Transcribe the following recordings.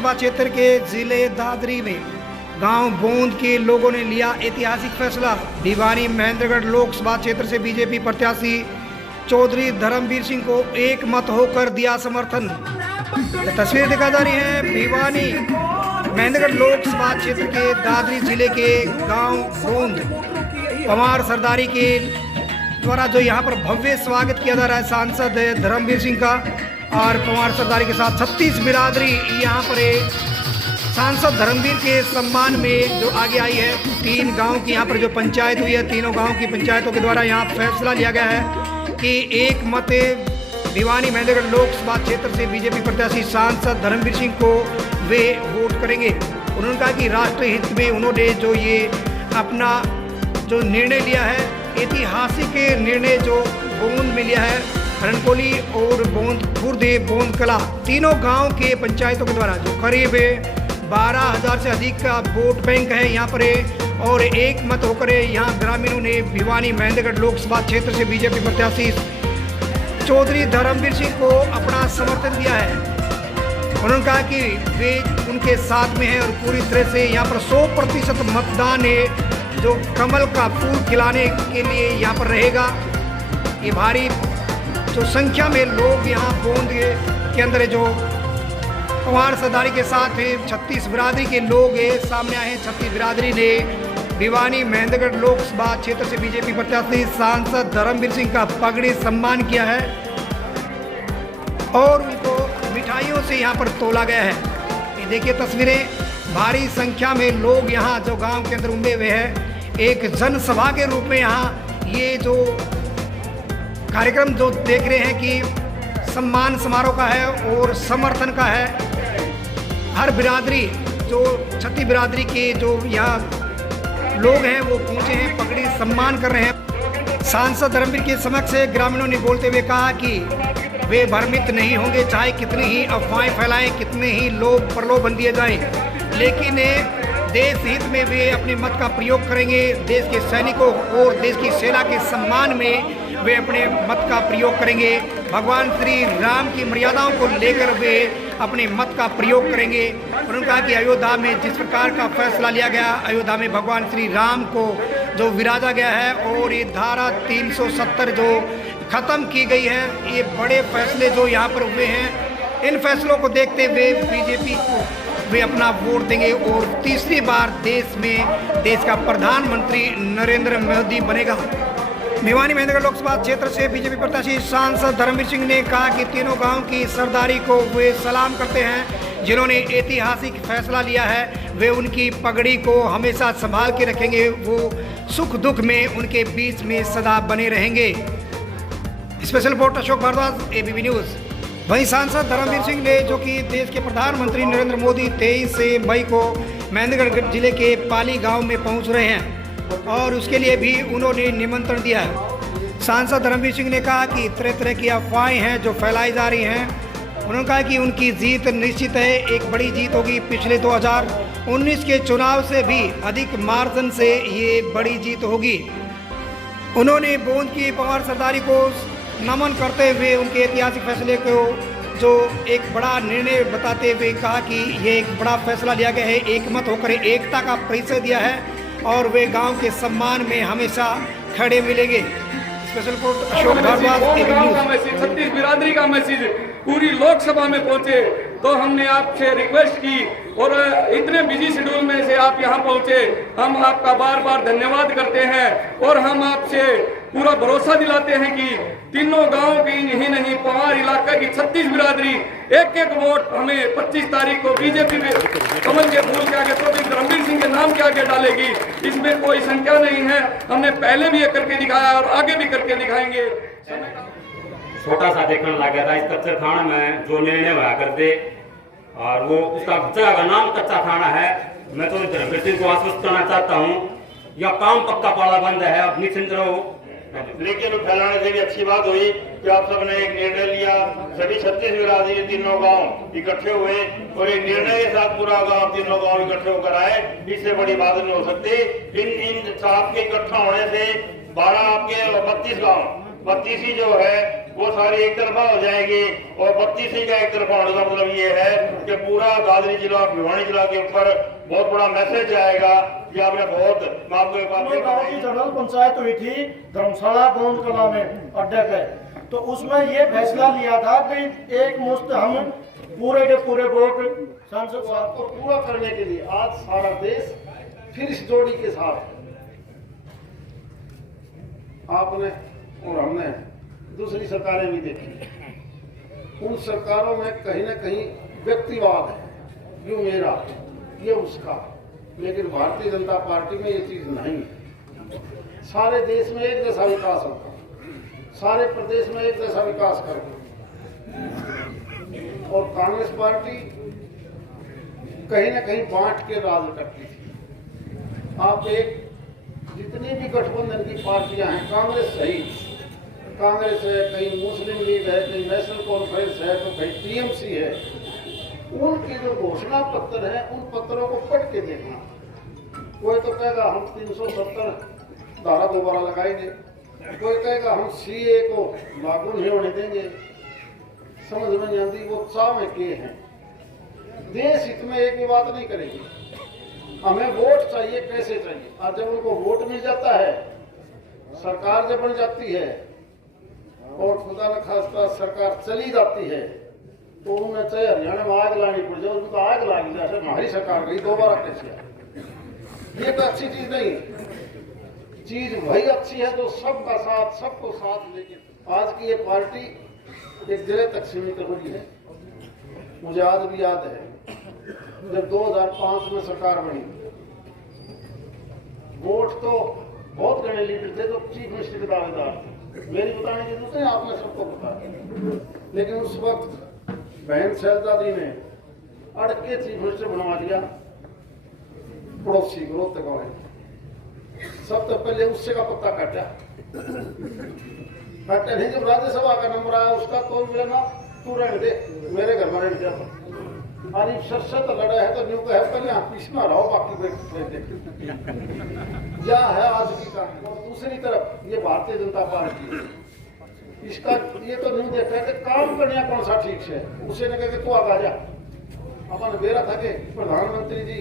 लोकसभा क्षेत्र के जिले दादरी में गांव बोंद के लोगों ने लिया ऐतिहासिक फैसला। भिवानी महेंद्रगढ़ लोकसभा क्षेत्र से बीजेपी प्रत्याशी चौधरी धर्मवीर सिंह को एक मत होकर दिया समर्थन। तस्वीर दिखा जा रही है भिवानी महेंद्रगढ़ लोकसभा क्षेत्र के दादरी जिले के गांव बोंद पवार सरदारी के द्वारा जो यहां पर भव्य स्वागत किया जा रहा है सांसद धर्मवीर सिंह का, और पवार सरदारी के साथ 36 बिरादरी यहां पर सांसद धर्मवीर के सम्मान में जो आगे आई है। 3 गांव की यहां पर जो पंचायत हुई है, तीनों गांव की पंचायतों के द्वारा यहां फैसला लिया गया है कि एक मत भिवानी महेंद्रगढ़ लोकसभा क्षेत्र से बीजेपी प्रत्याशी सांसद धर्मवीर सिंह को वे वोट करेंगे। उन्होंने कहा कि राष्ट्र हित में उन्होंने जो ये अपना जो निर्णय लिया है, ऐतिहासिक निर्णय जो बोंद में लिया है, रणकोली और बोंद खुर्द बोंद कला तीनों गांव के पंचायतों के द्वारा जो करीब 12,000 से अधिक का वोट बैंक है यहाँ पर, और एक मत होकर यहाँ ग्रामीणों ने भिवानी महेंद्रगढ़ लोकसभा क्षेत्र से बीजेपी प्रत्याशी चौधरी धर्मवीर सिंह को अपना समर्थन दिया है। उन्होंने कहा कि वे उनके साथ में है और पूरी तरह से यहाँ पर 100% मतदान है जो कमल का फूल खिलाने के लिए यहाँ पर रहेगा। ये भारी जो संख्या में लोग यहाँ बोंद के अंदर जो पवार सरदारी के साथ 36 बिरादरी के लोग सामने आए हैं। 36 बिरादरी ने भिवानी महेंद्रगढ़ लोकसभा क्षेत्र से बीजेपी प्रत्याशी सांसद धर्मवीर सिंह का पगड़ी सम्मान किया है और उनको मिठाइयों से यहाँ पर तोला गया है। ये देखिए तस्वीरें, भारी संख्या में लोग यहाँ जो गांव के अंदर उमड़े हुए हैं। एक जनसभा के रूप में यहाँ ये जो कार्यक्रम जो देख रहे हैं कि सम्मान समारोह का है और समर्थन का है। हर बिरादरी जो 36 बिरादरी के जो यहाँ लोग हैं वो पहुँचे हैं, पगड़ी सम्मान कर रहे हैं। सांसद धर्मवीर के समक्ष ग्रामीणों ने बोलते हुए कहा कि वे भ्रमित नहीं होंगे, चाहे कितनी ही अफवाहें फैलाएं, कितने ही लोग प्रलोभन दिए जाएं, लेकिन देश हित में वे अपने मत का प्रयोग करेंगे। देश के सैनिकों और देश की सेना के सम्मान में वे अपने मत का प्रयोग करेंगे। भगवान श्री राम की मर्यादाओं को लेकर वे अपने मत का प्रयोग करेंगे। उन्होंने कहा कि अयोध्या में जिस प्रकार का फैसला लिया गया, अयोध्या में भगवान श्री राम को जो विराजा गया है और ये धारा 370 जो ख़त्म की गई है, ये बड़े फैसले जो यहाँ पर हुए हैं, इन फैसलों को देखते हुए बीजेपी को वे अपना वोट देंगे और तीसरी बार देश में देश का प्रधानमंत्री नरेंद्र मोदी बनेगा। भिवानी महेंद्रगढ़ लोकसभा क्षेत्र से बीजेपी प्रत्याशी सांसद धर्मवीर सिंह ने कहा कि तीनों गांव की सरदारी को वे सलाम करते हैं जिन्होंने ऐतिहासिक फैसला लिया है। वे उनकी पगड़ी को हमेशा संभाल के रखेंगे, वो सुख दुख में उनके बीच में सदा बने रहेंगे। Special report Ashok Bhardwaj, ABP news. वहीं सांसद धर्मवीर सिंह ने जो कि देश के प्रधानमंत्री नरेंद्र मोदी 23 मई को महेंद्रगढ़ जिले के पाली गांव में पहुंच रहे हैं और उसके लिए भी उन्होंने निमंत्रण दिया है। सांसद धर्मवीर सिंह ने कहा कि तरह तरह की अफवाहें हैं जो फैलाई जा रही हैं। उन्होंने कहा कि उनकी जीत निश्चित है, एक बड़ी जीत होगी। पिछले 2019 के चुनाव से भी अधिक मार्जिन से ये बड़ी जीत होगी। उन्होंने बोंद की पवार सरदारी को नमन करते हुए उनके ऐतिहासिक फैसले को जो एक बड़ा निर्णय बताते हुए कहा कि ये एक बड़ा फैसला लिया गया है, एक मत होकर एकता का परिचय दिया है और वे गांव के सम्मान में हमेशा खड़े मिलेंगे। Special report Ashok Bhardwaj, ABP news. 36 बिरादरी का मैसेज पूरी लोकसभा में पहुंचे तो हमने आपसे रिक्वेस्ट की और इतने बिजी शेड्यूल में से आप यहां पहुंचे, हम आपका बार बार धन्यवाद करते हैं और हम आपसे पूरा भरोसा दिलाते हैं कि तीनों गांव की ही नहीं, पवार इलाका की 36 बिरादरी एक एक वोट हमें 25 तारीख को बीजेपी में कमल के फूल के आगे चौधरी धर्मवीर सिंह के नाम के आगे डालेगी। इसमें कोई शंका नहीं है। हमने पहले भी ये करके दिखाया और आगे भी करके दिखाएंगे। छोटा सा देखने लगा था इस कच्चे थाना में जो निर्णय हुआ करते, और वो उसका जगह का नाम कच्चा थाना है। मैं तो धर्मवीर सिंह को आश्वस्त करना चाहता हूँ, यह काम पक्का पड़ा बंद है, अब निश्चिंत रहो। लेकिन फैलाने से भी अच्छी बात हुई कि आप सबने एक निर्णय लिया, सभी 36 बिरादरी के तीनों गांव इकट्ठे हुए और एक निर्णय के साथ पूरा गांव तीनों गांव इकट्ठे होकर आए। इससे बड़ी बात नहीं हो सकती। इन आपके इकट्ठा होने से 12 आपके 32 गांव 32 ही जो है वो सारी एक तरफा हो जाएगी और 32 का एक तरफा होने का मतलब ये है कि पूरा गाजरी जिला भिवानी जिला के ऊपर बहुत बड़ा मैसेज जाएगा। ये आपने बहुत गाँव की जनरल पंचायत हुई थी धर्मशाला गोंद कला में अड्डे पे, तो उसमें ये फैसला लिया था कि एक मुश्त हम पूरे के पूरे वोट सांसद साहब को पूरा करने के लिए आज सारा देश फिर इस जोड़ी के साथ आपने और हमने दूसरी सरकारें भी देखी। उन सरकारों में कहीं ना कहीं व्यक्तिवाद है, ये मेरा ये उसका, लेकिन भारतीय जनता पार्टी में ये चीज नहीं है। सारे देश में एक जैसा विकास होगा, सारे प्रदेश में एक जैसा विकास करेगा। और कांग्रेस पार्टी कहीं ना कहीं बांट के राज करती थी। आप एक जितनी भी गठबंधन की पार्टियां हैं, कांग्रेस सही, कांग्रेस है, कहीं मुस्लिम लीग है, कहीं नेशनल कॉन्फ्रेंस है, तो कहीं टीएमसी है, उनके जो घोषणा पत्र है उन पत्रों को पढ़ के देखना। कोई तो कहेगा हम 370 धारा दोबारा लगाएंगे, कोई कहेगा हम सीए को लागू नहीं होने देंगे। समझ में नहीं आती वो चाह में के हैं। देश हित में एक भी बात नहीं करेगी। हमें वोट चाहिए, कैसे चाहिए। आज जब उनको वोट मिल जाता है, सरकार जब बन जाती है और खुदा न खास्ता सरकार चली जाती है, तो उन्हें चाहे हरियाणा में आग लानी पड़ जाए, उनको आग लागी जाए, हमारी सरकार गई दोबारा कैसे आए। ये तो अच्छी चीज नहीं। चीज वही अच्छी है जो सबका साथ, सबको साथ लेके। आज की ये पार्टी एक जिले तक सीमित हुई है। मुझे आज भी याद है जब 2005 में सरकार बनी, वोट तो बहुत गणे लीडर थे, तो चीफ मिनिस्टर के दावेदार थे। मेरी बताने की जरूरत है, आपने सबको बताया। लेकिन उस वक्त बहन शहजादी ने अड़ के चीफ मिनिस्टर बनवा दिया पड़ोसी को रोहतक वाले। सबसे पहले उससे का पत्ता काटा नहीं। जब राज्यसभा का नंबर आया उसका, तो मिला ना तू रहने दे, मेरे घर में रहने दिया। अरे सशत लड़ा है तो न्यू कहे पहले यहाँ पीछना रहो, बाकी क्या है आज की का। और दूसरी तरफ ये भारतीय जनता पार्टी, इसका ये तो न्यू देखा है कि काम करने कौन सा ठीक है। उसे ने कहा तू आगा जा। अपन बेरा था कि प्रधानमंत्री जी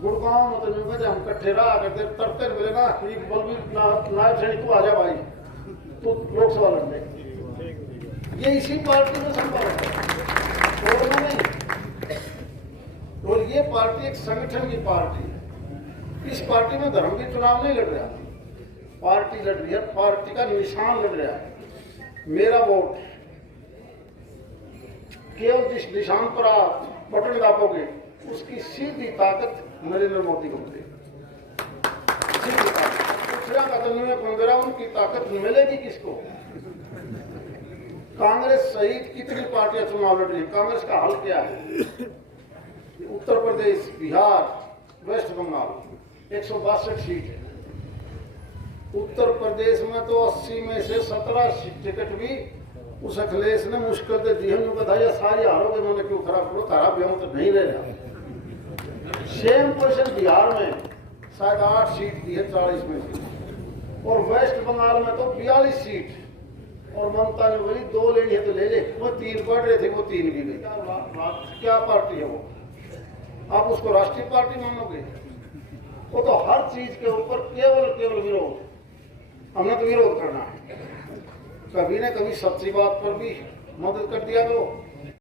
गुड़गांव में तो न्यू कहते हम कट्ठे रहा करते तड़ते मिले ना, बोल भी नायब श्रेणी तू आजा भाई, तो लोकसभा लड़ने। ये इसी पार्टी में संभव है और नहीं। और ये पार्टी एक संगठन की पार्टी है। इस पार्टी में धर्म के चुनाव नहीं लड़ रहा, पार्टी लड़ रही है, पार्टी का निशान लड़ रहा है। मेरा वोट केवल जिस निशान पर आप बटन दाबोगे उसकी सीधी ताकत नरेंद्र मोदी को मिलेगी। सीधी ताकत दूसरा का तो नहीं, उनकी ताकत मिलेगी किसको। कांग्रेस सहित कितनी पार्टियां चुनाव लड़ रही है, कांग्रेस का हल क्या है। उत्तर प्रदेश, बिहार, वेस्ट बंगाल 162 सीट है। उत्तर प्रदेश में तो 80 में से 17 टिकट भी उस अखिलेश ने मुश्किल से दी है। उनको बताया सारी हारोगे, मैंने क्यों खराब करो, खराब भी तो नहीं रह रहा। सेम पोजिशन बिहार में शायद 8 सीट दी है 40 में से, और वेस्ट बंगाल में तो 42 सीट। और ममता ने बोली 2 लेनी है तो ले ले, वो 3 पढ़ रहे थे, वो 3 भी गई। क्या पार्टी है वो? आप उसको राष्ट्रीय पार्टी मानोगे? वो तो हर चीज के ऊपर केवल विरोध। हमने तो विरोध करना है, कभी न कभी सच्ची बात पर भी मदद कर दिया करो।